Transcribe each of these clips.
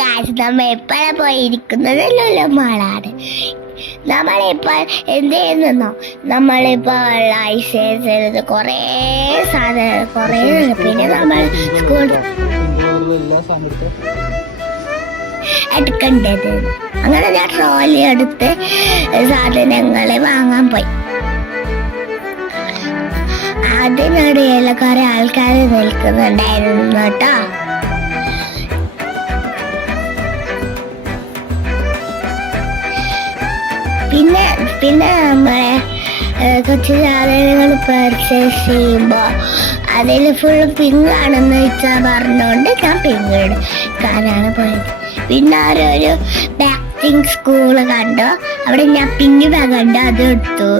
കാശ് നമ്മ എപ്പോഴാ പോയിരിക്കുന്നത് ലുലുമാളാണ്. നമ്മളിപ്പോൾ എന്ത് ചെയ്യുന്നോ, നമ്മളിപ്പോൾ ലൈസൻസ് കുറേ സാധനം കുറേ, പിന്നെ നമ്മൾ സ്കൂൾ എടുക്കേണ്ടത്. അങ്ങനെ ഞാൻ ട്രോളി എടുത്ത് സാധനങ്ങളെ വാങ്ങാൻ പോയി. അതിനിടയിൽ കുറെ ആൾക്കാർ നിൽക്കുന്നുണ്ടായിരുന്നു കേട്ടോ. പിന്നെ നമ്മളെ കുറച്ച് സാധനങ്ങൾ പർച്ചേസ് ചെയ്യുമ്പോൾ അതിൽ ഫുള്ള് പിങ്കാണെന്ന് വെച്ചാൽ പറഞ്ഞുകൊണ്ട് ഞാൻ പിങ്ക് എടുക്കാനാണ് പോയത്. പിന്നെ ഒരു ബാക്കിംഗ് സ്കൂള് കണ്ടു, അവിടെ ഞാൻ പിങ്ക് ബാഗ് കണ്ടു, അത് എടുത്തു.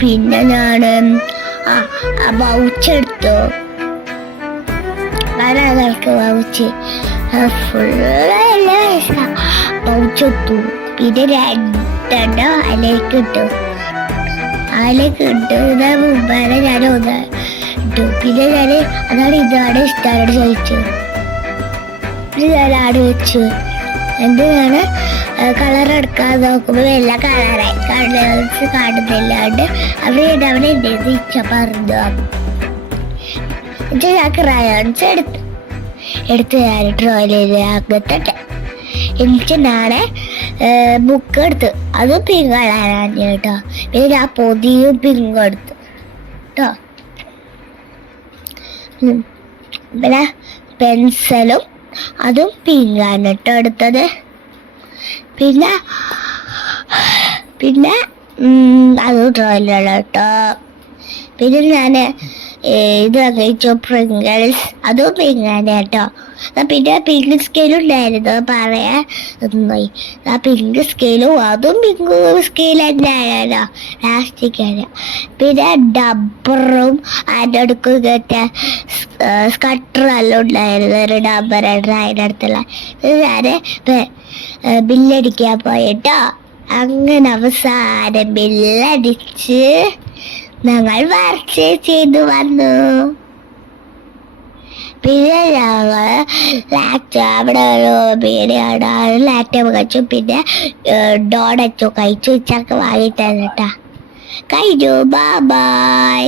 പിന്നെ ഞാൻ വൗച്ചെടുത്തു, ആൾക്ക് വൗച്ച് ഫുള്ള് എല്ലാ വൗച്ചെടുത്തു. പിന്നെ രണ്ടെണ്ണോ അതിലേക്ക് ഇട്ടു മുമ്പാണ് ഞാൻ ഒന്ന് ഇട്ടു. പിന്നെ ഞാൻ അതാണ് ഇതാണ് ഇഷ്ടമാണ് ചോദിച്ചു. പിന്നെ ഞാൻ ആട് വെച്ചു. എന്താണ് കളർ എടുക്കാൻ നോക്കുമ്പോൾ എല്ലാ കളേഴ്സ് കാണുന്നില്ലാണ്ട് അവിടെ എൻ്റെ ഇച്ച പറഞ്ഞു. ഞാൻ ക്രയോൺസ് എടുത്ത് ഞാൻ ഡ്രോയില് അങ്ങനത്തെ എനിക്ക് ഞാൻ ബുക്ക് എടുത്തു, അതും പിങ്ക് കളറാണ് കേട്ടോ. പിന്നെ ഞാൻ പൊതിയും പിങ്ക് എടുത്തു കേട്ടോ. പിന്നെ പെൻസിലും അതും പിങ്കാണ് കേട്ടോ എടുത്തത്. പിന്നെ അതും ഡ്രോയിലാണ് കേട്ടോ. പിന്നെ ഞാൻ ഇത് കഴിച്ചു പ്രിങ്കിൾസ്, അതും പിങ്കാണ് കേട്ടോ. പിന്നെ പിങ്ക് സ്കെയിലും ഉണ്ടായിരുന്നു, പറയാ ആ പിങ്ക് സ്കെയിലും അതും പിങ്ക് സ്കെയിൽ തന്നെയാണോ, പ്ലാസ്റ്റിക്കാണ്. പിന്നെ ഡബ്ബറും അതിൻ്റെ അടുക്ക് കയറ്റ സ്കട്ടറെല്ലാം ഉണ്ടായിരുന്നു, ഒരു ഡബ്ബറുണ്ട് അതിൻ്റെ അടുത്തുള്ള. ഞാൻ ബില്ലടിക്കാൻ പോയിട്ടോ. അങ്ങനെ അവസാനം ബില്ലടിച്ച് ഞങ്ങൾ പർച്ചേസ് ചെയ്തു വന്നു. പിന്നെ ഞങ്ങൾ അവിടെ ഒരു ബിരിയാണി ലാപ്ടോപ്പ് കഴിച്ചു. പിന്നെ ഡോണറ്റ് കഴിച്ചു. ചക്ക വാങ്ങിത്തന്നെ കേട്ടോ. കഴിഞ്ഞു. ബൈ.